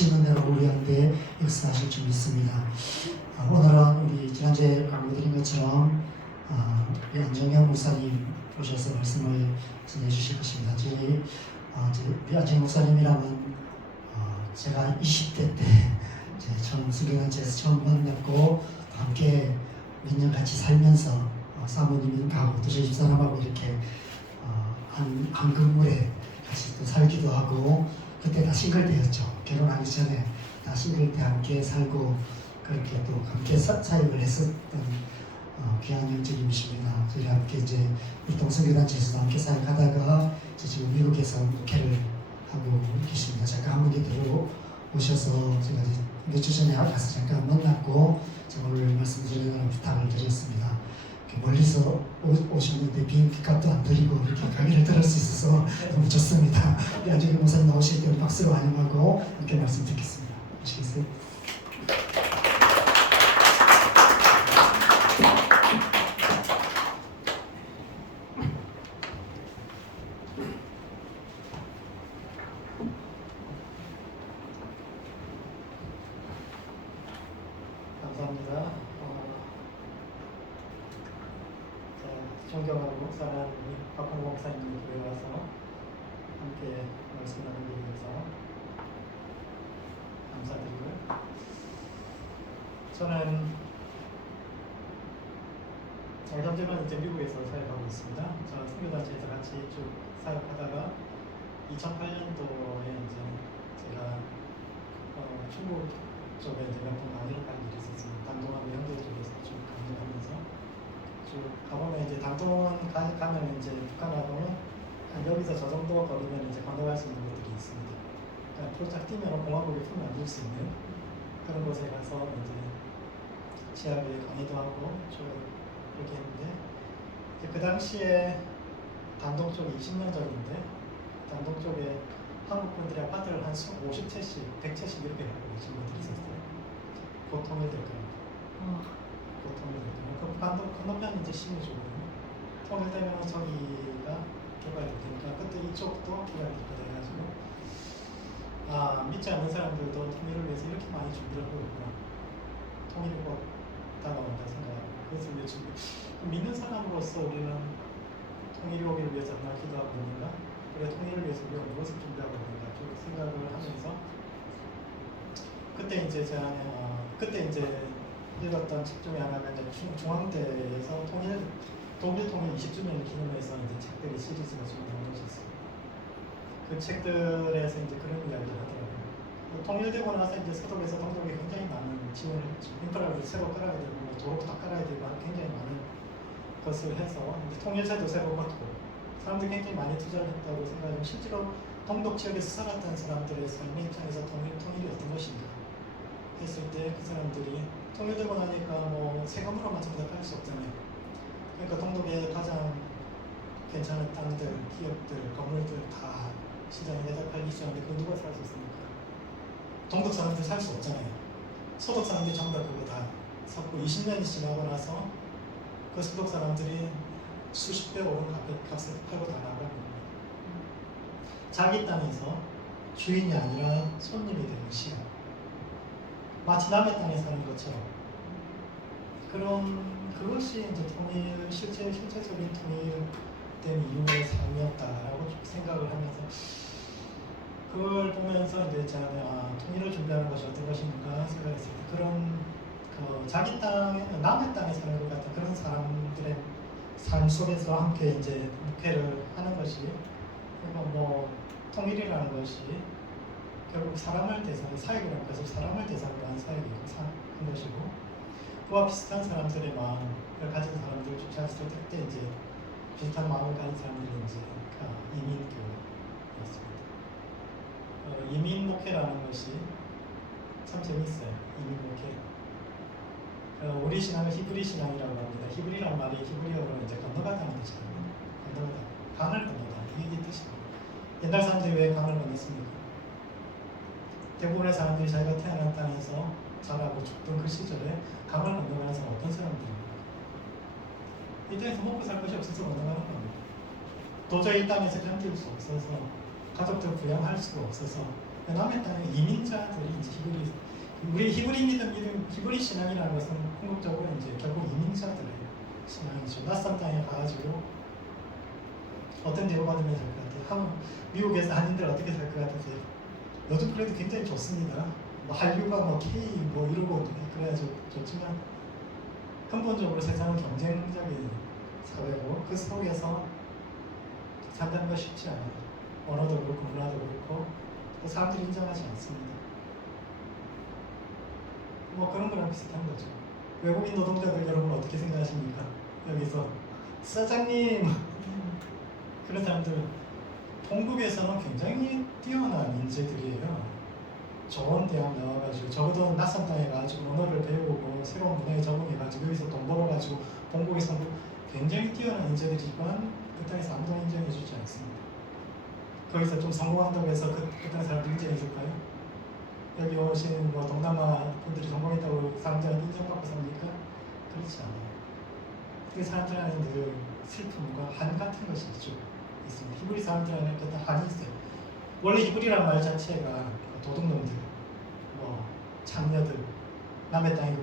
하시는 대로 우리 가운데 역사하실 줄 믿습니다. 오늘은 우리 지난주에 강조드린 것처럼 우리 안정현 목사님 오셔서 말씀을 전해주실 것입니다. 우리 안정현 목사님이랑은 제가 20대 때 처음 수련단체에서 처음 만났고 함께 몇 년 같이 살면서 사모님 가고 또 저희 집사람하고 이렇게 한 건물에 같이 또 살기도 하고 그때 다 싱글 때였죠. 결혼하기 전에 다 싱글 때 함께 살고 그렇게 또 함께 사역을 했었던 귀한 형제님이십니다. 저희 함께 이제 동성교단체에서도 함께 사역하다가 지금 미국에서 목회를 하고 계십니다. 잠깐 한 번에 들어오셔서 제가 이제 며칠 전에 가서 잠깐 만났고 제가 오늘 말씀드리려고 부탁을 드렸습니다. 멀리서 오셨는데 비행기 값도 안 드리고 이렇게 강의를 들을 수 있어서 너무 좋습니다. 안정현 목사님 나오실 때 박수로 환영하고 함께 말씀 듣겠습니다. 아시겠어요? 감사합니다. 존경하고 사랑하는 우리 박홍 목사님 교회 와서 함께 말씀 나누기 위해서 감사드리고요. 저는 현재는 이제 미국에서 사역하고 있습니다. 저 선교단체에서 같이 쭉 사역하다가 2008년도에 이제 제가 중국 쪽에 이제 몇 번 강의를 갈 일이 있었습니다. 당동하고 영도 쪽에서 쭉 강의를 하면서 쭉 가보면 이제 당동 가면 이제 북한하고는 여기서 저 정도 거리면 이제 건너갈 수 있는 곳들이 있습니다. 그러니까 풀짝 뛰면 공화국에 품에 앉을 수 있는 그런 곳에 가서 이제 지하교회 강의도 하고 쭉 이렇게 했는데 이제 그 당시에 당동 쪽이 20년 전인데 당동 쪽에 한국 분들이 아파트를 한 50채씩, 100채씩 이렇게 갖고 계신 분들이 있었어요. 곧 통일될 거예요. 곧 통일될 거예요. 그 반도 건너편 이제 심의주거든요. 통일되면 저기가 개발될 테니까 그때 이쪽도 개발될 거다 해가지고 믿지 않는 사람들도 통일을 위해서 이렇게 많이 준비를 하고 있구나. 통일이 곧 다가온다 생각하고 그래서 우리 준비 믿는 사람으로서 우리는 통일이 오기를 위해서 날 기도하고 있는가? 그래 통일을 위해서 우리가 무엇을 준비하고 있는가? 쭉 생각을 하면서 그때 이제 제가 그때 이제 읽었던 책 중에 하나가 이제 중앙대에서 독일 통일 20주년 기념해서 이제 책들이 시리즈가 좀 나온 것이 있어요. 그 책들에서 이제 그런 이야기를 하더라고요. 통일되고 나서 이제 서독에서 동독에 굉장히 많은 지원을 인프라를 새로 깔아야 되고 도로도 다 깔아야 되고 굉장히 많은 것을 해서 통일세도 새로 걷고 사람들이 굉장히 많이 투자를 했다고 생각하지만 실제로 동독 지역에서 살았던 사람들의 삶의 입장에서 통일이 어떤 것인가 했을 때 그 사람들이 통일되고 나니까 뭐 세금으로만 전부 다 깔 수 없잖아요. 그러니까 동독에 가장 괜찮은 땅들, 기업들, 건물들 다 시장에 내다 팔기 시작하는데 그거 누가 살 수 있습니까? 동독 사람들 살 수 없잖아요. 서독 사람들이 전부 다 그거 다 샀고 20년이 지나고 나서 그 서독 사람들이 수십 배 오른 값을 팔고 다 나가는 겁니다. 자기 땅에서 주인이 아니라 손님이 되는 시간. 마치 남의 땅에 사는 것처럼 그것이 이제 실체적인 통일된 이유의 삶이었다라고 생각을 하면서 그걸 보면서 이제 제가 통일을 준비하는 것이 어떤 것인가 생각했을 때 그런 자기 땅에 남의 땅에 사는 것 같은 그런 사람들의 삶 속에서 함께 이제 목회를 하는 것이 그리고 뭐 통일이라는 것이 결국 사람을 대상으로 사역이라는 것을 사람을 대상으로 한 사역이고 한 것이고 그와 비슷한 사람들의 마음을 가진 사람들을 주체했을 때 이제 비슷한 마음을 가진 사람들이 이제 이민교였습니다. 이민 목회라는 것이 참 재밌어요. 이민 목회. 우리 신앙은 히브리 신앙이라고 합니다. 히브리란 말이 히브리어로 이제 건너가다는 뜻이거든요. 건너가다. 강을 건너다. 이게 뜻입니다. 옛날 사람들이 왜 강을 건넜습니까? 대부분의 사람들이 자기가 태어난 땅에서 자라고 죽던 그 시절에 강을 건너가는 사람은 어떤 사람들입니까? 이 땅에서 먹고 살 것이 없어서 건너가는 겁니다. 도저히 이 땅에서 견딜 수 없어서 가족들 부양할 수가 없어서 남의 땅에 이민자들이 이제 우리 히브리 믿음, 히브리 신앙이라는 것은 궁극적으로 이제 결국 이민자들의 신앙이죠. 낯선 땅에 가가지고 어떤 대우받으면 살 것 같아요? 미국에서 한인들 어떻게 살 것 같으세요? 요즘 그래도 굉장히 좋습니다. 뭐 한류가 뭐 K 뭐 이러고 그래야지 좋지만 근본적으로 세상은 경쟁적인 사회고 그 속에서 산다는 거 쉽지 않아요. 언어도 그렇고 문화도 그렇고 또 사람들이 인정하지 않습니다. 뭐 그런 거랑 비슷한 거죠. 외국인 노동자들 여러분 어떻게 생각하십니까? 여기서 사장님 그런 사람들 본국에서는 굉장히 뛰어난 인재들이에요. 좋은 대학 나와가지고 적어도 낯선 땅에 가지고 언어를 배우고 새로운 문화에 적응해가지고 여기서 돈 벌어가지고 본국에서 굉장히 뛰어난 인재들이지만 그 땅에서 아무도 인정해주지 않습니다. 거기서 좀 성공한다고 해서 그 땅 사람들 인정해줄까요? 여기 오신 뭐 동남아 분들이 성공했다고 사람들한테 인정받고 삽니까? 그렇지 않아요. 그 사람들 안에 늘 슬픔과 한 같은 것이 있습니다. 히브리 사람들 안에 다 한이 있어요. 원래 히브리라는 말 자체가 도둑놈들, 뭐 장녀들, 남의 땅에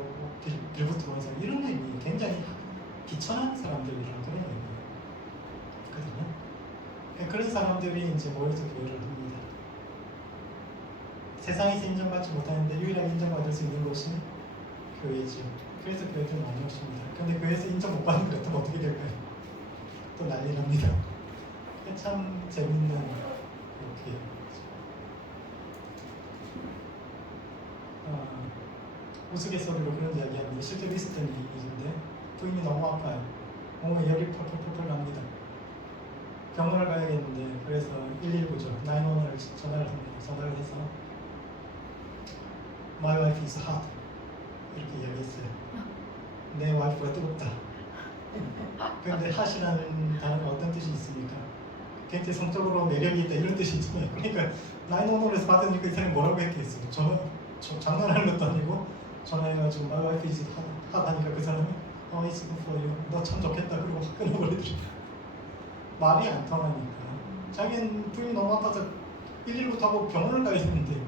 빌붙어 온 사람 이런 의미, 굉장히 비천한 사람들이라는 그런 의미거든요. 그런 사람들이 이제 모여서 교회를 합니다. 세상에서 인정받지 못하는데 유일하게 인정받을 수 있는 곳이 교회죠. 그래서 교회들 많이 오십니다. 그런데 교회에서 인정 못 받는 것 같으면 어떻게 될까요? 또 난리 납니다. 참 재밌는 이렇게 우스갯소리로 그런 이야기합니다. 실제로 있었던 일인데 부인이 너무 아파요. 몸에 열이 펄펄펄 납니다. 병원을 가야겠는데 그래서 119죠. 911을 전화를 합니다. 전화를 해서 My wife is hot 이렇게 이야기했어요. 내 와이프가 뜨겁다. 그런데 hot이라는 단어가 어떤 뜻이 있습니까? 굉장히 성적으로 매력이 있다 이런 뜻이 있잖아요. 그러니까 911에서 받으니까 이 사람이 뭐라고 했겠어요. 장난하는 것도 아니고 전화해가지고 My wife is hot 하니까 그 사람이 It's good for you. 너 참 좋겠다. 그리고 확 끊어버리더라고요. 말이 안 통하니까 자기는 부인이 너무 아파서 119 타고 병원을 가야 되는데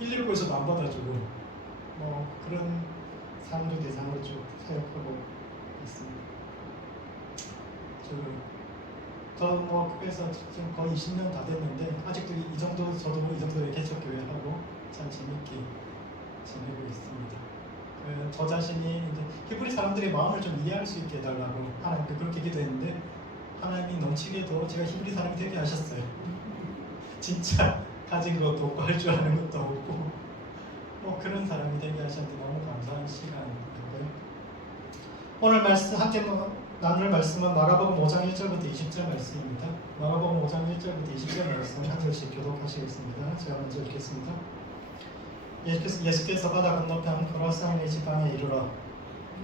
119에서도 안 받아주고 뭐 그런 사람들 대상으로 쭉 사역하고 있습니다. 뭐 그래서 지금 거의 20년 다 됐는데 아직도 이 정도 저도 이 정도의 개척교회하고 참 재밌게 지내고 있습니다. 저 자신이 이제 히브리 사람들의 마음을 좀 이해할 수 있게 해달라고 하나님께 그렇게 기도했는데 하나님이 넘치게도 제가 히브리 사람이 되게 하셨어요. 진짜 가진 것도 없고 할 줄 아는 것도 없고 뭐 그런 사람이 되게 하셨는데 너무 감사한 시간이고요. 오늘 말씀 함께 나눌 말씀은 마가복음 5장 1절부터 20절 말씀입니다. 마가복음 5장 1절부터 20절 말씀 한 절씩 교독하시겠습니다. 제가 먼저 읽겠습니다. 예수께서 바다 건너편 거라사인의 지방에 이르러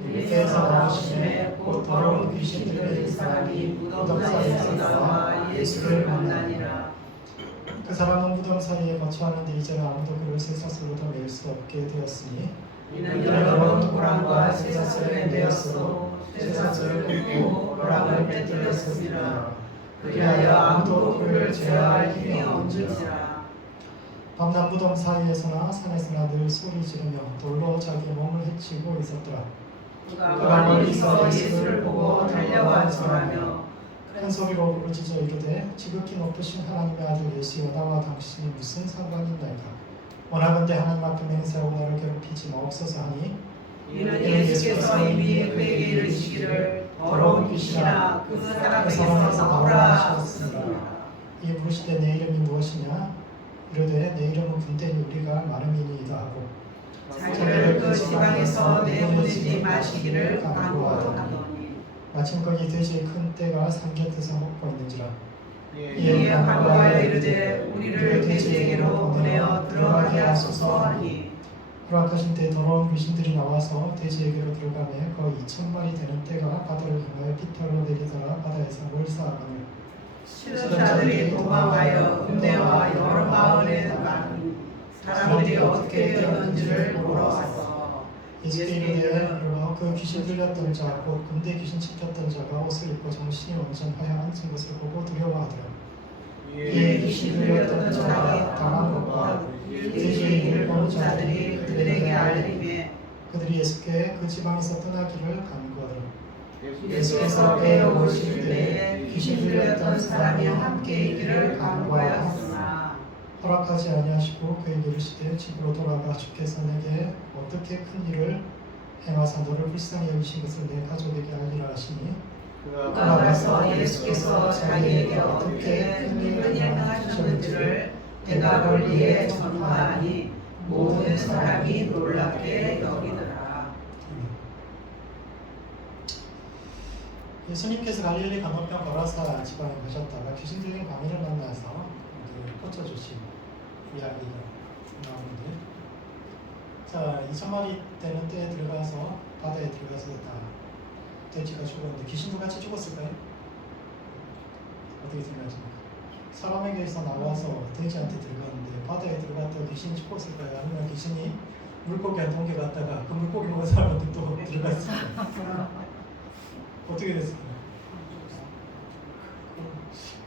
예수께서 나오심에 곧 더러운 귀신 들린 사람이 무덤 사이에서 나와 예수를 만나니라. 그 사람은 무덤 사이에 거처하는데 이제는 아무도 그를 쇠사슬로도 맬 수 없게 되었으니 이는 여러 도랑과 쇠사슬에 매였어도 쇠사슬을 굽고 도랑을 빼뜨렸습니다. 그리하여 아무도 그를 제어할 힘이 없는지라. 밤낮 무덤 사이에서나 산에서나 늘 소리 지르며 돌로 자기 몸을 해치고 있었더라. 그가 멀리서 예수를 보고 달려와 절하며 큰 소리로 부르짖어 이르되 지극히 높으신 하나님의 아들 예수여 나와 당신이 무슨 상관이 있나이까. 원하건대 하나님 앞에 맹세하고 나를 괴롭히지 마옵소서 하니 이는 예수께서 이미 그에게 이르시기를 더러운 귀신아 그 사람에게서 나오라 하셨습니다. 이 부르시되 내 이름이 무엇이냐 이르되 내 이름은 군대니 우리가 많음이니이다 하고 자기를 그 지방에서 내보내지 마시기를 간구하더니 마침 거기 돼지의 큰 떼가 삼겹에서 먹고 있는지라. 이에 간구하여 이르되 우리를 돼지에게로 보내어 들어가게 하소서 하니 허락하신 때 더러운 귀신들이 나와서 돼지에게로 들어가매 거의 2,000마리 되는 떼가 바다를 향하여 깃털로 내리다가 바다에서 몰사하거늘 수도자들이 도망하여 군대와 여러 마을에 나가니 사람들이 어떻게 되었는지를 보러 왔어. 예수께 이르되 그러나 그 귀신 들렸던 자 곧 군대 귀신 찢겼던 자가 옷을 입고 정신이 온전하여 앉은 것을 보고 두려워하더라. 이에 귀신 들렸던 자가 당한 것과 일제히 일본 자들이 그들에게 알리매 그들이 예수께 그 지방에서 떠나기를 간구하더라. 예수께서 배에 오실 때에 귀신 들렸던 사람이 함께 있기를 간구하였으나 허락하지 아니하시고 그에게 이르시되 집으로 돌아가 주께서 내게 어떻게 큰 일을 행하사 너를 불쌍히 여기신 것을 내 가족에게 알리라 하시니 그가 가서 예수께서 자기에게 어떻게 큰 일을 행하셨는지를 대가볼리에 전파하니 모든 사람이 놀랍게 여기더라. 예수님께서 갈릴리 건너편 거라사 지방에 가셨다가 귀신 들린 광인을 만나서 고쳐주신 이야기가 나오는데, 자 2,000마리 되는 때에 들어가서 바다에 들어가서 다 돼지가 죽었는데 귀신도 같이 죽었을까요? 어떻게 생각하십니까? 사람에게서 나와서 돼지한테 들어갔는데 바다에 들어갔다가 귀신이 죽었을까요? 아니면 귀신이 물고기한테 옮겨갔다가 그 물고기 먹은 사람한테 또 들어갔을까요? 어떻게 됐을까요?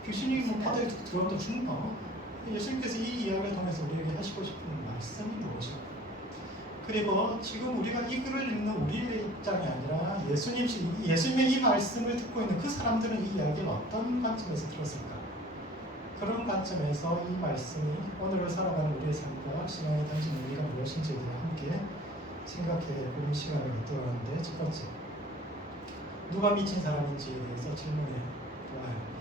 귀신이 뭐 바다에 들어가면 죽나? 예수님께서 이 이야기를 통해서 우리에게 하시고 싶은 말씀이 무엇이죠? 그리고 지금 우리가 이 글을 읽는 우리의 입장이 아니라 예수님의 이 말씀을 듣고 있는 그 사람들은 이 이야기를 어떤 관점에서 들었을까? 그런 관점에서 이 말씀이 오늘을 살아가는 우리의 삶과 신앙의 당신 의미가 무엇인지에 대해 함께 생각해 보는 시간을 갖도록 하는데, 첫 번째, 누가 미친 사람인지에 대해서 질문해 보아야 합니다.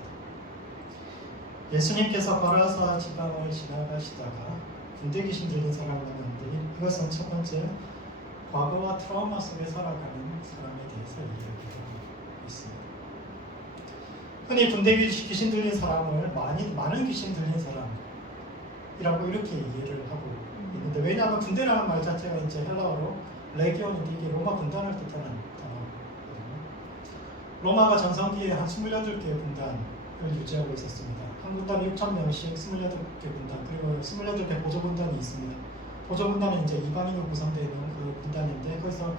예수님께서 거라사 지방을 지나가시다가 군대 귀신 들린 사람을 만났는데, 이것은 첫 번째, 과거와 트라우마 속에 살아가는 사람에 대해서 이야기하고 있습니다. 흔히 군대 귀신 들린 사람을 많은 귀신 들린 사람이라고 이렇게 이해를 하고 있는데, 왜냐하면 군대라는 말 자체가 이제 헬라어로 레기온인데 이게 로마 군단을 뜻하는 단어거든요. 로마가 전성기에 한 28개 군단을 유지하고 있었습니다. 한 군단에 6,000명씩 28개 군단, 그리고 28개 보조군단이 있습니다. 보조군단은 이제 이방인으로 구성되어 있는 그 군단인데, 거기서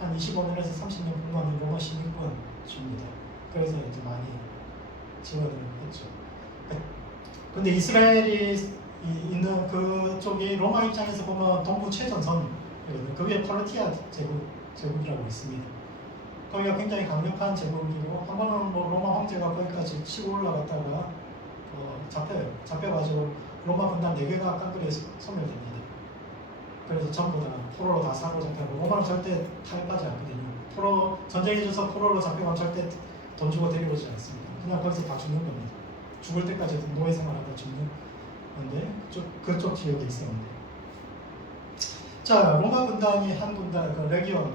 한 25년에서 30년 근무하는 로마 시민권 줍니다. 그래서 이제 많이 지원을 했죠. 근데 이스라엘이 있는 그쪽이 로마 입장에서 보면 동부 최전선이거든요. 그 위에 팔르티아 제국이라고 있습니다. 거기가 굉장히 강력한 제국이고, 한 번은 뭐 로마 황제가 거기까지 치고 올라갔다가 잡혀가지고 로마 군단 4개가 깡그리에 소멸됩니다. 그래서 전부 다 포로로 다 사로잡혀고, 로마는 절대 탈바지 않거든요. 전쟁에 져서 포로로 잡혀가면 절대 돈 주고 데려오지 않습니다. 그냥 거기서 다 죽는 겁니다. 죽을 때까지 노예 생활하다 죽는 건데, 그쪽 지역에 있었는데, 자 로마 군단이 한 군단, 그 레기온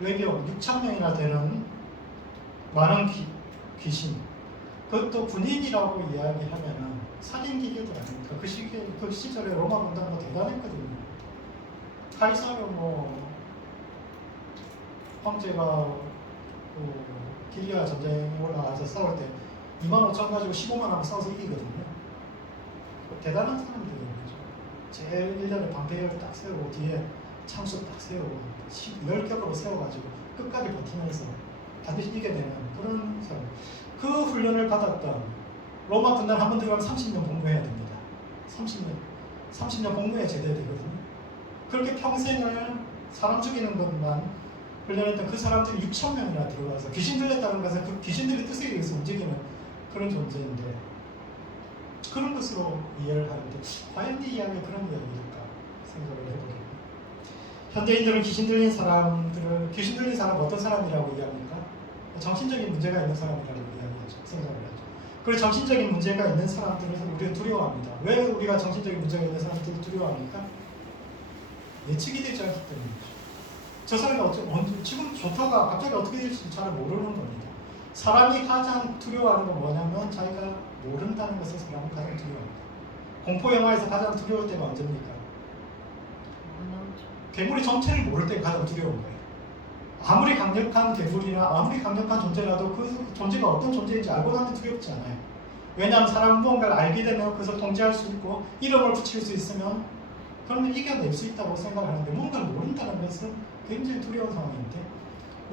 6,000명이나 되는 많은 귀신, 그것도 군인이라고 이야기하면은 살인기계도 아닙니까? 그 시절에 로마 군단도 대단했거든요. 카이사르 황제가 기리아 전쟁에 올라가서 싸울 때 25,000 가지고 15만 하면 싸워서 이기거든요. 대단한 사람들이에요. 제일 1년에 방패를 딱 세우고 뒤에 창수 딱 세우고 10겹으로 세워가지고 끝까지 버티면서 반드시 이겨내는 그런 사람. 그 훈련을 받았던 로마 군단 한 번 들어가면 30년 복무해야 됩니다. 30년 복무해야 제대로 되거든요. 그렇게 평생을 사람 죽이는 것만 훈련했던 그 사람들이 6,000명이나 들어가서 귀신 들렸다는 것은 그 귀신들의 뜻에 의해서 움직이는 그런 존재인데, 그런 것으로 이해를 하는데, 과연 이 이야기가 그런 이야기일까 생각을 해보게 됩니다. 현대인들은 귀신 들린 사람 어떤 사람이라고 이해합니까? 정신적인 문제가 있는 사람이라고 이야기하죠. 생각을 하죠. 그리고 정신적인 문제가 있는 사람들을 우리가 두려워합니다. 왜 우리가 정신적인 문제가 있는 사람들을 두려워합니까? 예측이 되지 않기 때문이죠. 저 사람이 지금 좋다가 갑자기 어떻게 될지 잘 모르는 겁니다. 사람이 가장 두려워하는 건 뭐냐면 자기가 모른다는 것을 사람은 가장 두려워합니다. 공포영화에서 가장 두려울 때가 언제입니까? 괴물의 정체를 모를 때가 가장 두려운 거예요. 아무리 강력한 괴물이나 아무리 강력한 존재라도 그 존재가 어떤 존재인지 알고 나면 두렵지 않아요. 왜냐하면 사람은 무언가를 알게 되면 그것을 통제할 수 있고 이름을 붙일 수 있으면 그러면 이겨낼 수 있다고 생각하는데, 뭔가를 모른다는 것은 굉장히 두려운 상황인데,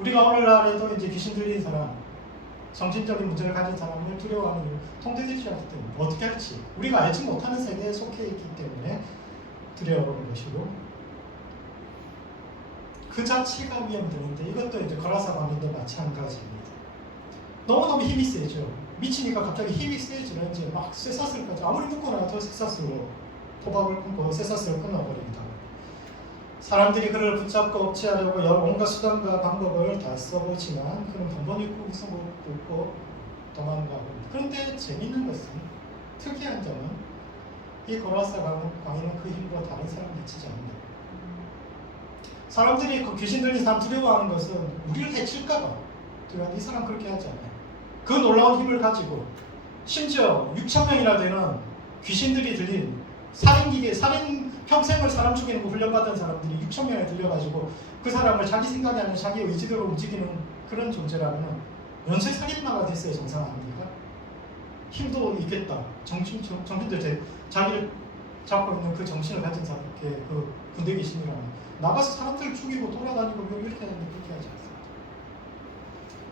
우리가 오늘날에도 이제 귀신 들린 사람, 정신적인 문제를 가진 사람을 두려워하는 이유, 통제되지 않기 때문에 어떻게 할지 우리가 알지 못하는 세계에 속해 있기 때문에 두려워하는 것이고 그 자체가 위험되는데 이것도 이제 거라사 방인도 마찬가지입니다. 너무너무 힘이 세죠. 미치니까 갑자기 힘이 세지는 이제 막 쇠사슬까지 아무리 묶어놔도 쇠사슬로 포박을 끊고 쇠사슬을 끊어버립니다. 사람들이 그를 붙잡고 억제하려고 여러 온갖 수단과 방법을 다 써보지만 그는 번번이 꿇고 도망가고. 그런데 재밌는 것은 특이한 점은 이 거라사 광인은 그 힘으로 다른 사람을 해치지 않는다. 사람들이 그 귀신 들린 사람 두려워하는 것은 우리를 해칠까봐 두려워하는 이 사람 그렇게 하지 않아요. 그 놀라운 힘을 가지고 심지어 6,000명이나 되는 귀신들이 들린 살인 평생을 사람 죽이는 거 훈련받은 사람들이 6,000명에 들려가지고 그 사람을 자기 생각이 아니라 자기 의지대로 움직이는 그런 존재라면 연쇄 살인마가 됐어요. 정상 아닙니까? 힘도 있겠다. 정신들 자기를 잡고 있는 그 정신을 가진 사람, 그 군대 귀신이라면 나가서 사람들을 죽이고 돌아다니고 이렇게 하는데 그렇게 하지 않습니다.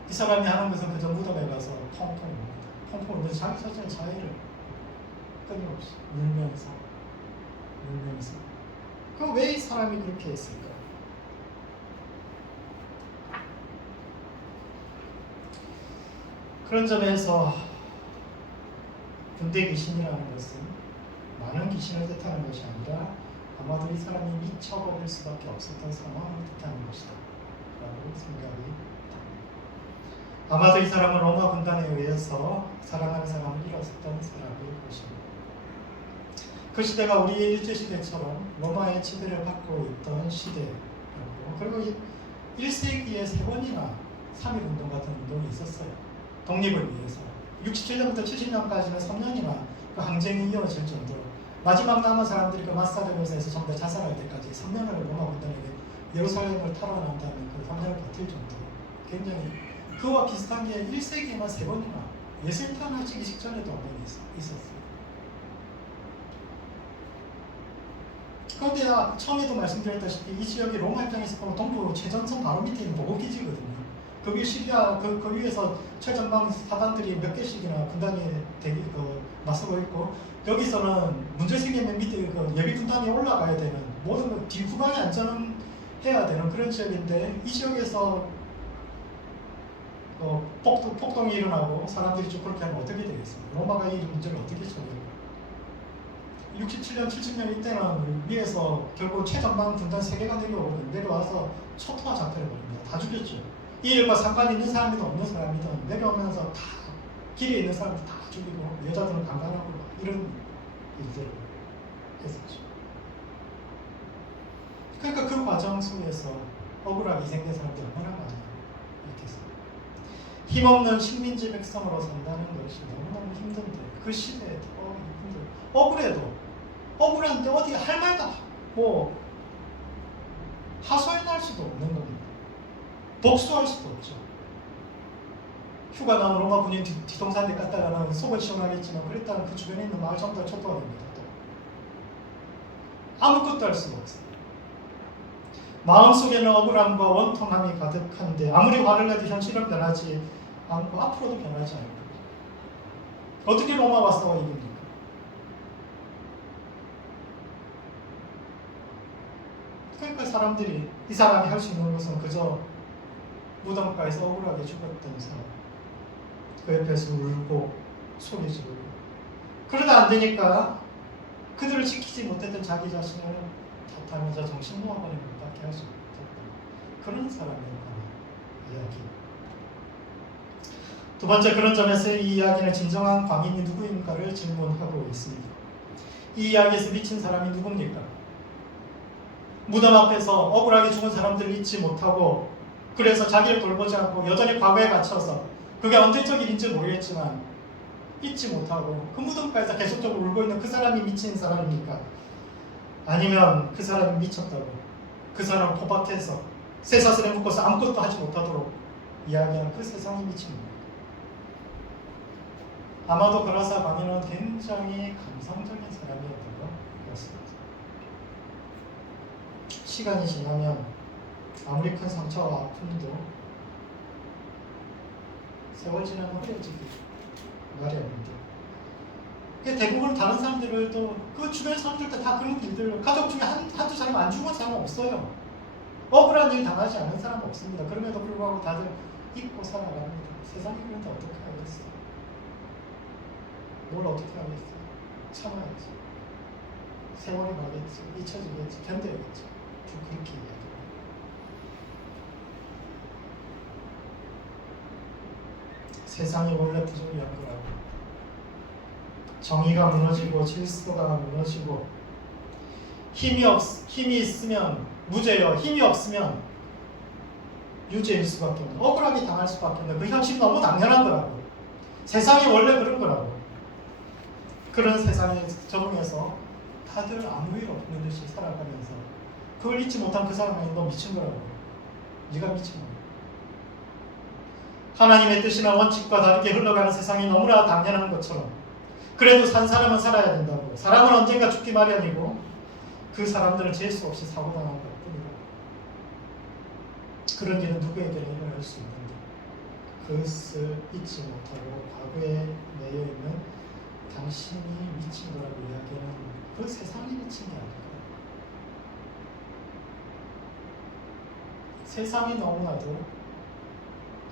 이 사람이 하는 것은 그저 무덤에 가서 펑펑 울면서 자기 자신의 자해를 끊임없이 울면서 그럼 왜 이 사람이 그렇게 했을까? 그런 점에서 군대 귀신이라는 것은 많은 귀신을 뜻하는 것이 아니라 아마도 이 사람이 미쳐버릴 수밖에 없었던 상황을 뜻하는 것이다 라고 생각이 듭니다. 아마도 이 사람은 로마 군단에 의해서 사랑하는 사람을 잃었던 사람일 것입니다. 그 시대가 우리의 일제시대처럼 로마의 지배를 받고 있던 시대였고, 그리고 1세기에 3번이나 3.1운동 같은 운동이 있었어요. 독립을 위해서. 67년부터 70년까지는 3년이나 그 항쟁이 이어질 정도로 마지막 남은 사람들이 그 마사르면서에서 전부 다 자살할 때까지 3년을 로마 군단에게 예루살렘을 탈환한 다음에 그 3년을 버틸 정도로 굉장히 그와 비슷한 게 1세기에만 3번이나 예수님 태어나시기 직전에도 한 번 있었어요. 그런데 처음에도 말씀드렸다시피 이 지역이 로마 입장에서 보면 동부 최전선 바로 밑에 있는 보급기지거든요. 그 위에 시리아 그 위에서 최전방 사단들이 몇 개씩이나 군단이 맞서고 있고, 여기서는 문제생긴 맨 밑에 그 예비 군단이 올라가야 되는 모든 그 뒷후방이 안전해야 되는 그런 지역인데, 이 지역에서 폭동이 일어나고 사람들이 좀 그렇게 하면 어떻게 되겠습니까? 로마가 이 문제를 어떻게 처리할까요? 67년, 70년 이때는 위에서 결국 최전방 군단 3개가 내려와서 초토화 작전을 벌입니다. 다 죽였죠. 이 일과 상관 있는 사람이든 없는 사람이든 내려오면서 다 길에 있는 사람들 다 죽이고 여자들은 강간하고 이런 일들을 했었죠. 그러니까 그 과정 속에서 억울하게 희생된 사람들이 얼마나 많이 있겠습니까? 힘없는 식민지 백성으로 산다는 것이 너무너무 힘든데, 그 시대에 더 힘들어요. 억울한데 어디 할 말도 뭐 하소연할 수도 없는 겁니다. 복수할 수도 없죠. 휴가 나온 로마 군인 뒤동산에 갔다가는 속은 시원하겠지만 그랬다는 그 주변에 있는 마을 전부 다 초토화 됩니다. 또 아무것도 할 수가 없어요. 마음속에는 억울함과 원통함이 가득한데 아무리 화를 내도 현실은 변하지 않고 앞으로도 변하지 않을 겁니다. 어떻게 로마와 싸워 이깁니까? 그러니까 사람들이 이 사람이 할 수 있는 것은 그저 무덤가에서 억울하게 죽었던 사람, 그 옆에서 울고 소리 지르고, 그러다 안 되니까 그들을 지키지 못했던 자기 자신을 탓하면서 정신 놓아버리는 것밖에 할 수 없었던 그런 사람의 이야기. 두 번째, 그런 점에서 이 이야기는 진정한 광인이 누구인가를 질문하고 있습니다. 이 이야기에서 미친 사람이 누굽니까? 무덤 앞에서 억울하게 죽은 사람들을 잊지 못하고, 그래서 자기를 돌보지 않고 여전히 과거에 갇혀서 그게 언제적 일인지 모르겠지만 잊지 못하고 그 무덤가에서 계속적으로 울고 있는 그 사람이 미친 사람입니까? 아니면 그 사람이 미쳤다고 그 사람을 포박해서 쇠사슬에 묶어서 아무것도 하지 못하도록 이야기하는 그 세상이 미친 겁니다. 아마도 거라사 광인은 굉장히 감성적인 사람이었던 것 같습니다. 시간이 지나면 아무리 큰 상처와 아픔도 세월 지나면 흐려지기 마련인데. 대부분 다른 사람들도 그 주변 사람들도 다 그런 일들, 가족 중에 한두 사람 안 죽은 사람 없어요. 억울한 일 당하지 않은 사람 없습니다. 그럼에도 불구하고 다들 잊고 살아갑니다. 세상이 그런데 어떻게 하겠어? 뭘 어떻게 하겠어? 참아야지. 세월이 가겠지. 잊혀지겠지. 견뎌야겠지. 좀 그렇게 이야기해요. 세상이 원래 부조리한 거라고. 정의가 무너지고 질서가 무너지고 힘이 있으면 무죄요. 힘이 없으면 유죄일 수밖에 없는, 억울하게 당할 수밖에 없는 그 현실이 너무 당연한 거라고. 세상이 원래 그런 거라고. 그런 세상에 적응해서 다들 아무 일 없는 듯이 살아가면서 그걸 잊지 못한 그 사람이 너 미친 거라고. 네가 미친 거야. 하나님의 뜻이나 원칙과 다르게 흘러가는 세상이 너무나 당연한 것처럼 그래도 산 사람은 살아야 된다고. 사람은 언젠가 죽기 마련이고 그 사람들은 재수 없이 사고당한 것뿐이다. 그런 일은 누구에게나 일어날 수 있는데 그것을 잊지 못하고 과거에 매여있는 당신이 미친 거라고 이야기하는 그 세상이 미친 게 아닐까. 세상이 너무나도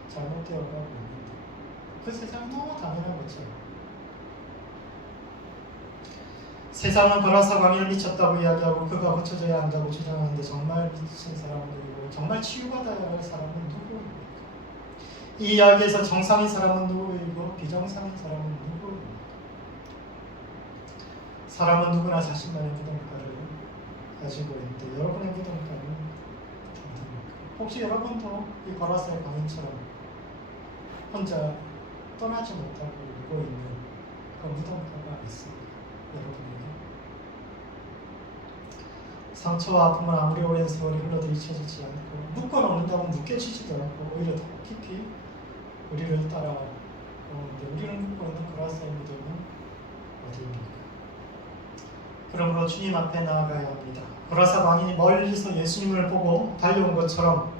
잘못되어 가고 있는데 그 세상이 너무 당연한 것처럼 세상은 거라사 광야를 미쳤다고 이야기하고 그가 고쳐져야 한다고 주장하는데 정말 미친 사람들이고 정말 치유받아야 할 사람은 누구입니까? 이 이야기에서 정상인 사람은 누구이고 비정상인 사람은 누구입니까? 사람은 누구나 자신만의 무덤가를 가지고 있는데 여러분의 무덤가는 어디입니까? 혹시 여러분도 이 거라사의 광인처럼 혼자 떠나지 못하고 울고 있는 그 무덤가가 있습니다. 여러분에게 상처와 아픔은 아무리 오랜 세월이 흘러도 잊혀지지 않고 묶어놓는다고 묶여지지도 않고 오히려 더 깊이 우리를 따라오는데 우리를 묶고 있는 거라사의 무덤은 어디입니까? 그러므로 주님 앞에 나아가야 합니다. 거라사 광인이 멀리서 예수님을 보고 달려온 것처럼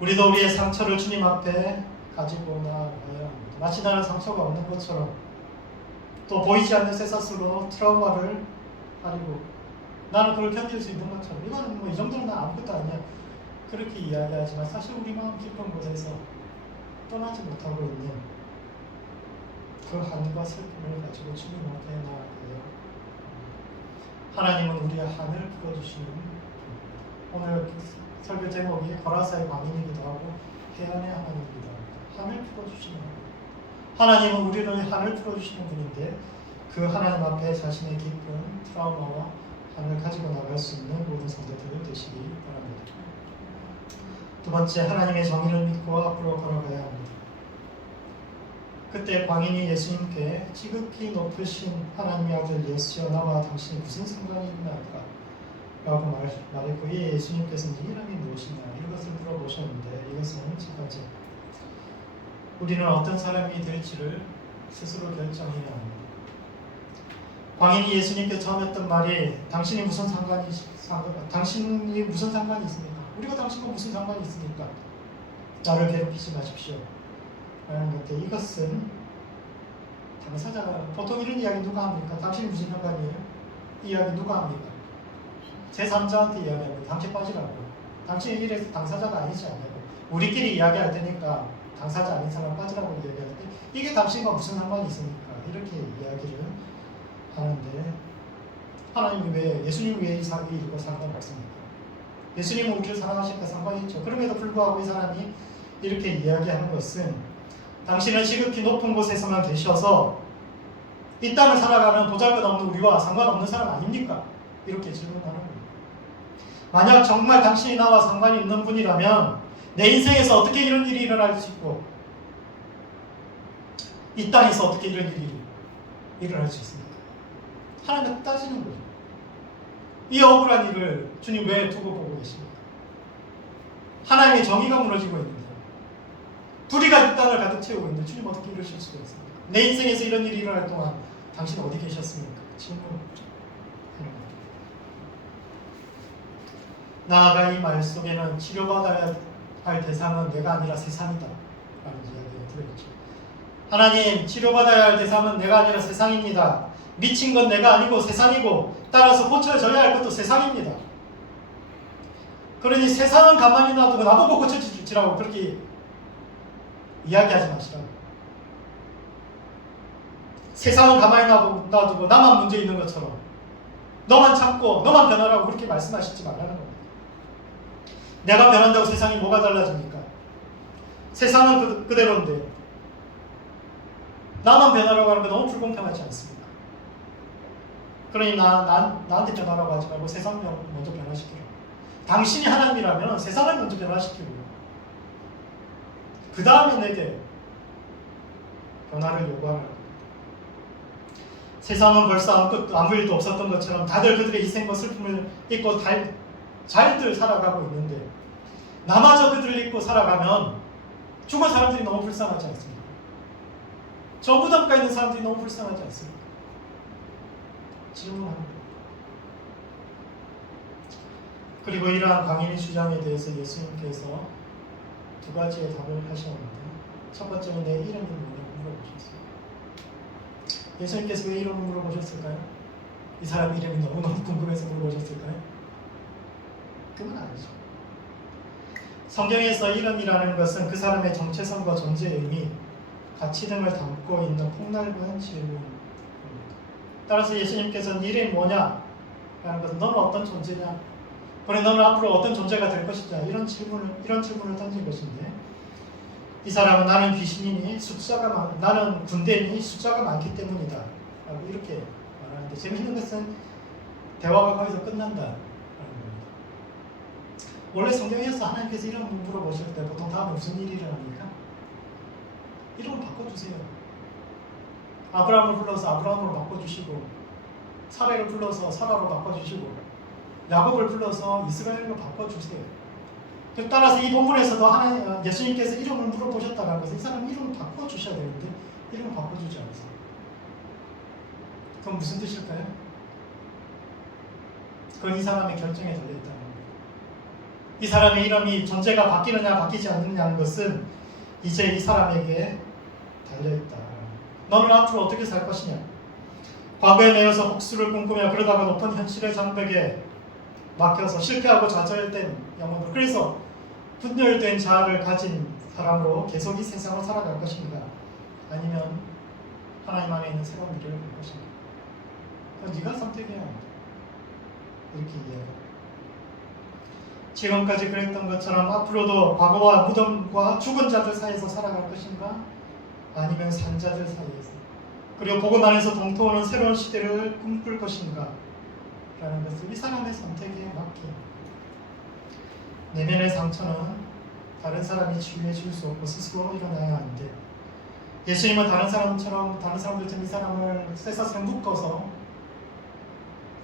우리도 우리의 상처를 주님 앞에 가지고 나아가야 합니다. 마치 나는 상처가 없는 것처럼 또 보이지 않는 쇠사슬로 트라우마를 가리고 나는 그걸 견딜 수 있는 것처럼 이건 뭐 이 정도는 나 아무것도 아니야 그렇게 이야기하지만 사실 우리 마음 깊은 곳에서 떠나지 못하고 있는 그 한과 슬픔을 가지고 주님 앞에 나아가요. 하나님은 우리의 한을 풀어주시는 오늘 설교 제목이 거라사의 광인이기도 하고 해안의 하나님이기도 합니다. 한을 풀어주시는 하나님은 우리를 한을 풀어주시는 분인데 그 하나님 앞에 자신의 깊은 트라우마와 한을 가지고 나갈 수 있는 모든 성도들 되시기 바랍니다. 두 번째, 하나님의 정의를 믿고 앞으로 걸어가야 합니다. 그때 광인이 예수님께 지극히 높으신 하나님의 아들 예수여 나와 당신이 무슨 상관이 있나이까? 라고 말했고 이에 예수님께서는 이 이름이 무엇이냐 이것을 물어보셨는데 이것은 첫 번째, 우리는 어떤 사람이 될지를 스스로 결정해야 합니다. 광인이 예수님께 처음 했던 말이 당신이 무슨 상관이 있습니까? 우리가 당신과 무슨 상관이 있습니까? 나를 괴롭히지 마십시오 라는 건데 이것은 당사자가 보통 이런 이야기 누가 합니까? 당신이 무슨 상관이에요? 이 이야기 누가 합니까? 제3자한테 이야기합니다. 당신 빠지라고. 당신이 이래서 당사자가 아니지 않냐고. 우리끼리 이야기할 테니까 당사자 아닌 사람 빠지라고 이야기하는데 이게 당신과 무슨 상관이 있습니까? 이렇게 이야기를 하는데 하나님이 왜 예수님 왜 이 사람이 이거 상관없습니까? 예수님은 우리를 사랑하시니까 상관이 있죠. 그럼에도 불구하고 이 사람이 이렇게 이야기하는 것은 당신은 지극히 높은 곳에서만 계셔서 이 땅을 살아가는 보잘것없는 우리와 상관없는 사람 아닙니까? 이렇게 질문하는 거예요. 만약 정말 당신이 나와 상관이 있는 분이라면 내 인생에서 어떻게 이런 일이 일어날 수 있고 이 땅에서 어떻게 이런 일이 일어날 수 있습니까? 하나님 따지는 거죠. 이 억울한 일을 주님 왜 두고 보고 계십니까? 하나님의 정의가 무너지고 있는데 불의가 이 땅을 가득 채우고 있는데 주님 어떻게 이러실 수가 있습니까? 내 인생에서 이런 일이 일어날 동안 당신 어디 계셨습니까? 질문하는 거죠. 나아가 이 말 속에는 치료받아야 할 대상은 내가 아니라 세상이다 라는 이야기가 들어있죠. 하나님, 치료받아야 할 대상은 내가 아니라 세상입니다. 미친 건 내가 아니고 세상이고, 따라서 고쳐져야 할 것도 세상입니다. 그러니 세상은 가만히 놔두고 나보고 고쳐지라고 그렇게 이야기하지 마시라고. 세상은 가만히 놔두고 나만 문제 있는 것처럼 너만 참고 너만 변하라고 그렇게 말씀하시지 말라는 겁니다. 내가 변한다고 세상이 뭐가 달라집니까? 세상은 그대로인데 나만 변하라고 하는 거 너무 불공평하지 않습니까? 그러니 나한테 변하라고 하지 말고 세상 먼저 변화시키라. 당신이 하나님이라면 세상을 먼저 변화시키고 그 다음에 내게 변화를 요구하라. 세상은 벌써 아무 일도 없었던 것처럼 다들 그들의 희생과 슬픔을 잊고 잘들 살아가고 있는데 나마저 그들을 잊고 살아가면 죽은 사람들이 너무 불쌍하지 않습니까? 저 무덤가에 있는 사람들이 너무 불쌍하지 않습니까? 질문합니다. 그리고 이러한 광인의 주장에 대해서 예수님께서 두 가지의 답을 하셨는데, 첫 번째는 내 이름이 뭐냐고 물어보셨어요. 예수님께서 왜 이름을 물어보셨을까요? 이 사람 이름이 너무너무 궁금해서 물어보셨을까요? 그건 아니죠. 성경에서 이름이라는 것은 그 사람의 정체성과 존재의 의미, 가치 등을 담고 있는 폭넓은 질문입니다. 따라서 예수님께서는 이름이 뭐냐? 라는 것은 너는 어떤 존재냐? 그래 너는 앞으로 어떤 존재가 될 것이냐? 이런 질문을 던진 것인데, 이 사람은 나는 귀신이니 나는 군대니 숫자가 많기 때문이다 라고 이렇게 말하는데, 재미있는 것은 대화가 거기서 끝난다라는 겁니다. 원래 성경에서 하나님께서 이런 물어보실 때 보통 다음에 무슨 일이 일어납니까? 이름을 바꿔주세요. 아브라함을 불러서 아브라함으로 바꿔주시고, 사라를 불러서 사라로 바꿔주시고, 야곱을 불러서 이스라엘로 바꿔주세요. 따라서 이 본문에서도 예수님께서 이름을 물어보셨다는 것은 이 사람 이름을 바꿔주셔야 되는데 이름을 바꿔주지 않으세요. 그건 무슨 뜻일까요? 그건 이 사람의 결정에 달려있다는 겁니다. 이 사람의 이름이 존재가 바뀌느냐 바뀌지 않느냐는 것은 이제 이 사람에게 달려있다. 너는 앞으로 어떻게 살 것이냐? 과거에 매여서 복수를 꿈꾸며 그러다가 높은 현실의 장벽에 막혀서 실패하고 좌절된 영혼으로, 그래서 분열된 자아를 가진 사람으로 계속 이 세상을 살아갈 것인가? 아니면 하나님 안에 있는 새로운 미래를 볼 것인가? 그건 네가 선택해야 합니다. 이렇게 이해해요. 지금까지 그랬던 것처럼 앞으로도 과거와 무덤과 죽은 자들 사이에서 살아갈 것인가? 아니면 산 자들 사이에서, 그리고 복음 안에서 동토하는 새로운 시대를 꿈꿀 것인가? 라는 것을 이 사람의 선택에 맡깁니다. 내면의 상처는 다른 사람이 치유해 줄 수 없고 스스로 일어나야 하는데, 예수님은 다른 사람들처럼 이 사람을 쇠사슬에 묶어서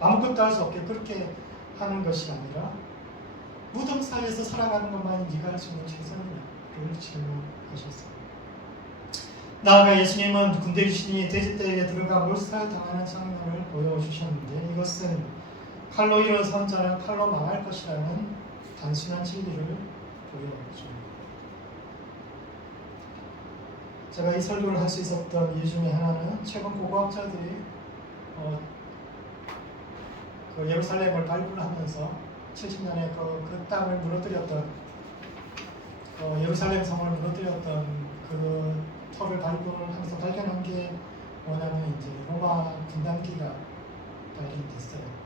아무것도 할 수 없게 그렇게 하는 것이 아니라 무덤 사이에서 살아가는 것만이 네가 할 수 있는 최선이냐를 질문하셨습니다. 나아가 예수님은 군대 귀신이 돼지떼에 들어가 몰살당하는 장면을 보여주셨는데, 이것은 칼로 일어선 자는 칼로 망할 것이라는 단순한 진리를 보여줍니다. 제가 이 설교를 할 수 있었던 이유 중에 하나는 최근 고고학자들이 그 예루살렘을 발굴하면서 70년에 그 땅을 무너뜨렸던 예루살렘 성을 무너뜨렸던 그 터를 발굴하면서 발견한 게 뭐냐면 이제 로마 군단기가 발견됐어요.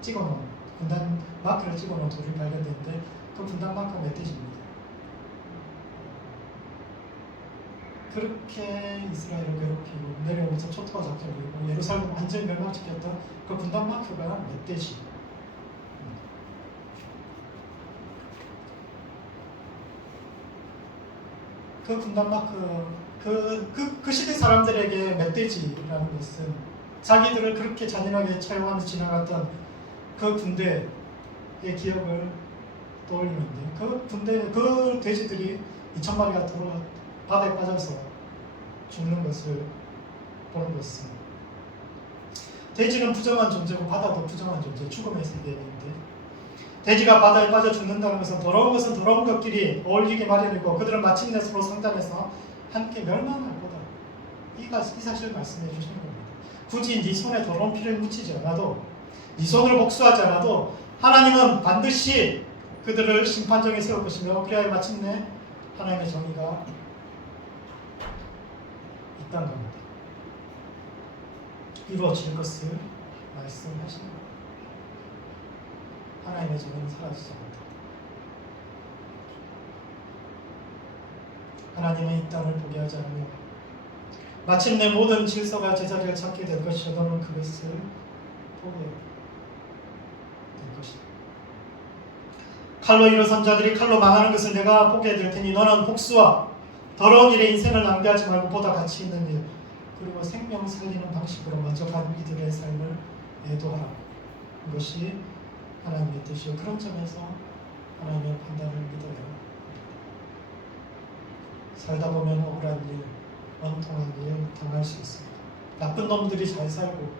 찍어놓은 군단 마크를 찍어놓은 돌이 발견됐는데 그 군단 마크가 멧돼지입니다. 그렇게 이스라엘을 괴롭히고 내려오면서 초토화 작전을 이루고 예루살렘 완전히 멸망시켰던 그 군단 마크가 멧돼지. 그 군단 마크, 그 시대 사람들에게 멧돼지라는 것은 자기들을 그렇게 잔인하게 처형하면서 지나갔던 그 군대의 기억을 떠올리는데, 그 돼지들이 2,000마리가 바다에 빠져서 죽는 것을 보는 것은, 돼지는 부정한 존재고 바다도 부정한 존재, 죽음의 세계인데, 돼지가 바다에 빠져 죽는다는 것은 더러운 것끼리 어울리기 마련이고 그들은 마침내 서로 상담해서 함께 멸망할 거다 이 사실을 말씀해 주시는 겁니다. 굳이 네 손에 더러운 피를 묻히지 않아도, 네 손으로 복수하지 않아도 하나님은 반드시 그들을 심판정에 세울 것이며, 그래야 마침내 하나님의 정의가 이 땅 가운데 이루어질 것을 말씀하시는 겁니다. 하나님의 정의는 사라지지 않는다. 하나님은 이 땅을 보게 하지 않으며 마침내 모든 질서가 제자리를 찾게 될 것이요 너는 그것을 보게 될 것이다. 칼로 일어선 자들이 칼로 망하는 것을 내가 보게 될 테니 너는 복수와 더러운 일에 인생을 낭비하지 말고 보다 가치 있는 일, 그리고 생명 살리는 방식으로 만족한 이들의 삶을 애도하라. 이것이 하나님의 뜻이요, 그런 점에서 하나님의 판단을 믿어야 합니다. 살다 보면 억울한 일, 원통한 일 당할 수 있습니다. 나쁜 놈들이 잘 살고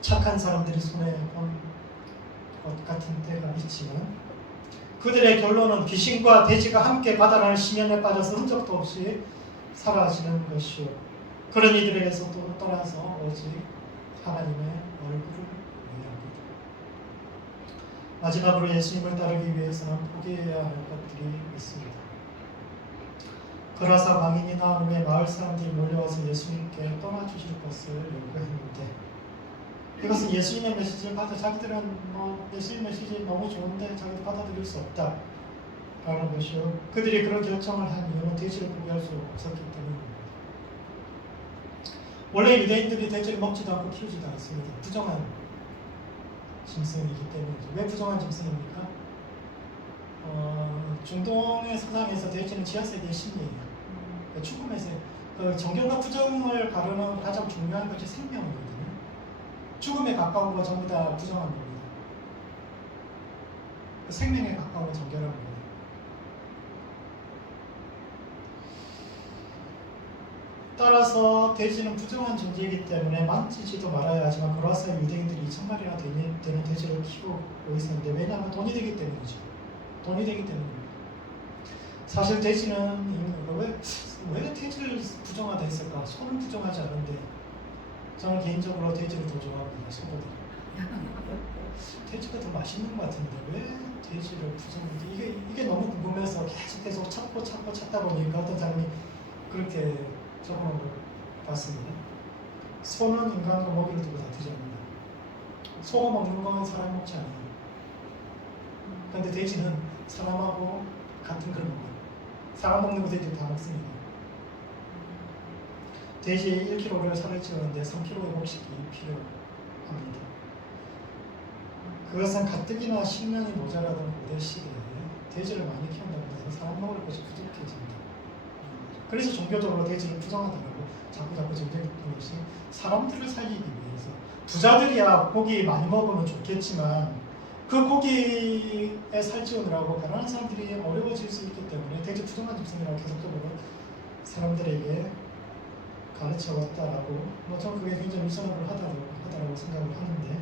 착한 사람들이 손해본 것 같은 때가 있지만, 그들의 결론은 귀신과 돼지가 함께 바다라는 심연에 빠져서 흔적도 없이 사라지는 것이요, 그런 이들에게서 또 떠나서 오직 하나님의 얼굴을 위하옵니다. 마지막으로 예수님을 따르기 위해서는 포기해야 할 것들이 있습니다. 거라사 광인이 나온 후에 마을 사람들이 몰려와서 예수님께 떠나주실 것을 요구했는데, 이것은 예수님의 메시지를 받아 자기들은 예수님 메시지 너무 좋은데 자기도 받아들일 수 없다 라는 것이요, 그들이 그런 결정을 한 이유는 돼지를 포기할 수 없었기 때문입니다. 원래 유대인들이 돼지를 먹지도 않고 키우지도 않습니다. 부정한 짐승이기 때문이죠. 왜 부정한 짐승입니까? 중동의 사상에서 돼지는 지하세계의 신이에요. 죽음의 세, 정결과 부정을 가르는 가장 중요한 것이 생명이거든요. 죽음에 가까운 거 전부 다 부정한 겁니다. 생명에 가까운 건 정결한 겁니다. 따라서 돼지는 부정한 존재이기 때문에 만지지도 말아야 하지만, 고라사의 유대인들이 2,000마리나 되는 돼지를 키우고 있었는데, 왜냐하면 돈이 되기 때문이죠. 돈이 되기 때문입니다. 사실 돼지는 왜 돼지를 부정하다 했을까? 소는 부정하지 않은데, 저는 개인적으로 돼지를 더 좋아합니다. 소보다. 돼지가 더 맛있는 것 같은데 왜 돼지를 부정하지? 이게 너무 궁금해서 계속 찾다 보니까 어떤 사람이 그렇게 적어놓은 걸 봤습니다. 소는 인간과 먹이를 두고 다투지 않는다. 소가 먹는 건 사람 먹지 않아요. 그런데 돼지는 사람하고 같은 걸 먹어요. 사람 먹는 거 돼지는 다 먹습니다. 돼지 1kg를 살을 찌우는데 3kg의 곡식이 필요합니다. 그것은 가뜩이나 식량이 모자라던 고대 시대에 돼지를 많이 키운다고 해서 사람 먹을 것이 부족해진다. 그래서 종교적으로 돼지를 부정하더라고. 자꾸 전쟁했던 것이 사람들을 살리기 위해서. 부자들이야 고기 많이 먹으면 좋겠지만, 그 고기에 살찌우느라고 가난한 사람들이 어려워질 수 있기 때문에 돼지 부정한 짐승이라고 계속적으로 사람들에게 가르쳐 왔다라고, 저는 그게 굉장히 리저너블 하다라고 생각을 하는데,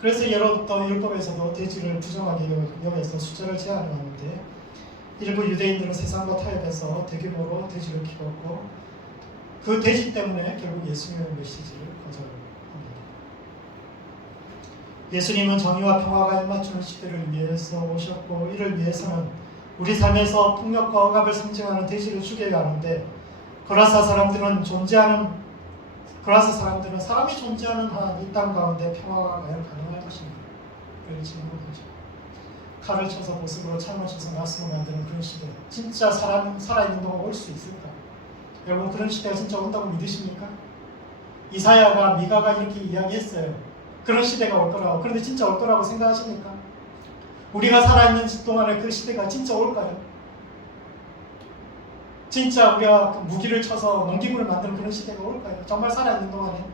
그래서 예로부터 율법에서도 돼지를 부정하게 여겨서 숫자를 제한해 왔는데, 일부 유대인들은 세상과 타협해서 대규모로 돼지를 키웠고, 그 돼지 때문에 결국 예수님의 메시지를 거절합니다. 예수님은 정의와 평화가 일맞추는 시대를 위해서 오셨고, 이를 위해서는 우리 삶에서 폭력과 억압을 상징하는 돼지를 죽여야 하는데, 거라사 사람들은 사람이 존재하는 한 이 땅 가운데 평화가 과연 가능할 것인가? 를 질문하죠. 칼을 쳐서 보습으로 창을 쳐서 낫으로 만드는 그런 시대, 진짜 살아있는 동안 올 수 있을까? 여러분, 그런 시대가 진짜 온다고 믿으십니까? 이사야가, 미가가 이렇게 이야기했어요. 그런 시대가 올 거라고. 그런데 진짜 올 거라고 생각하십니까? 우리가 살아있는 동안에 그 시대가 진짜 올까요? 진짜 우리가 무기를 쳐서 농기구를 만드는 그런 시대가 올까요? 정말 살아있는 동안에?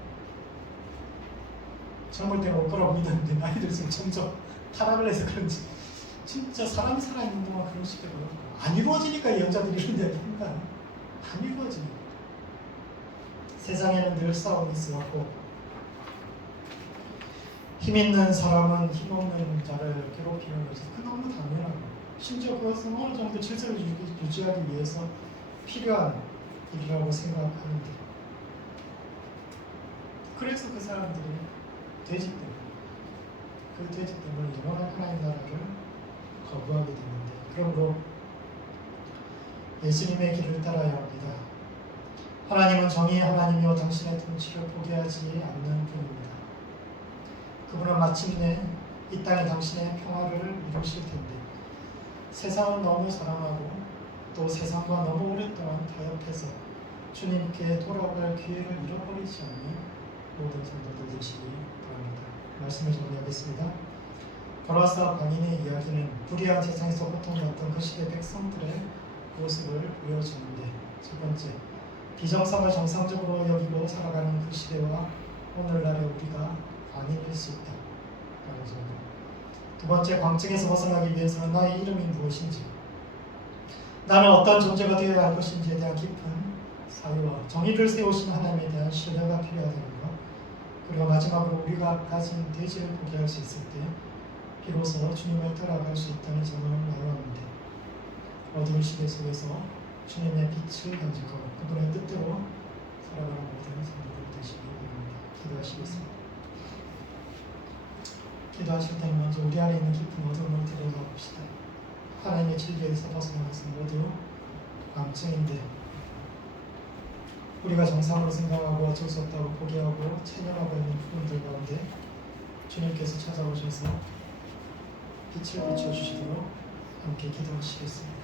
젊을 때는 올 거라고 믿었는데 나이 들수록 점점 타락을 해서 그런지 진짜 사람이 살아있는 동안 그런 시대가 올까? 안 이루어지니까 이 여자들이 이런 이야기 합니다. 안 이루어지니까. 세상에는 늘 싸움이 있어왔고, 힘 있는 사람은 힘없는 자를 괴롭히는 것이 너무 당연하고, 심지어 그것은 어느 정도 질서를 유지하기 위해서 필요한 일이라고 생각하는데, 그래서 그 사람들이 돼지 때문에, 그 돼지 때문에 영원한 하나님 나라를 거부하게 되는데, 그러므로 예수님의 길을 따라야 합니다. 하나님은 정의의 하나님이요 당신의 통치를 포기하지 않는 분입니다. 그분은 마침내 이 땅에 당신의 평화를 이루실 텐데, 세상을 너무 사랑하고 또 세상과 너무 오랫동안 타협해서 주님께 돌아갈 기회를 잃어버리지 않는 모든 성도들 되시기 바랍니다. 말씀을 정리하겠습니다. 바라사 방인의 이야기는 불의한 세상에서 고통받던 그 시대 백성들의 모습을 보여주는데, 첫 번째, 비정상을 정상적으로 여기고 살아가는 그 시대와 오늘날의 우리가 아닐 수 있다 라는 점입니다. 두 번째, 광증에서 벗어나기 위해서는 나의 이름이 무엇인지, 나는 어떤 존재가 되어야 할 것인지에 대한 깊은 사유와 정의를 세우신 하나님에 대한 신뢰가 필요하다는 것, 그리고 마지막으로 우리가 가진 대지를 포기할 수 있을 때 비로소 주님을 따라갈 수 있다는 점을 나누었는데, 어두운 시대 속에서 주님의 빛을 간직하고 그분의 뜻대로 살아가는 모든 성도들 되시기 바랍니다. 기도하시겠습니다. 기도하실 때는 먼저 우리 안에 있는 깊은 어둠을 들여다 봅시다. 하나님의 진리에서 벗어난 것은 모두 광증인데, 우리가 정상으로 생각하고 어쩔 수 없다고 포기하고 체념하고 있는 부분들 가운데 주님께서 찾아오셔서 빛을 비춰주시도록 함께 기도하시겠습니다.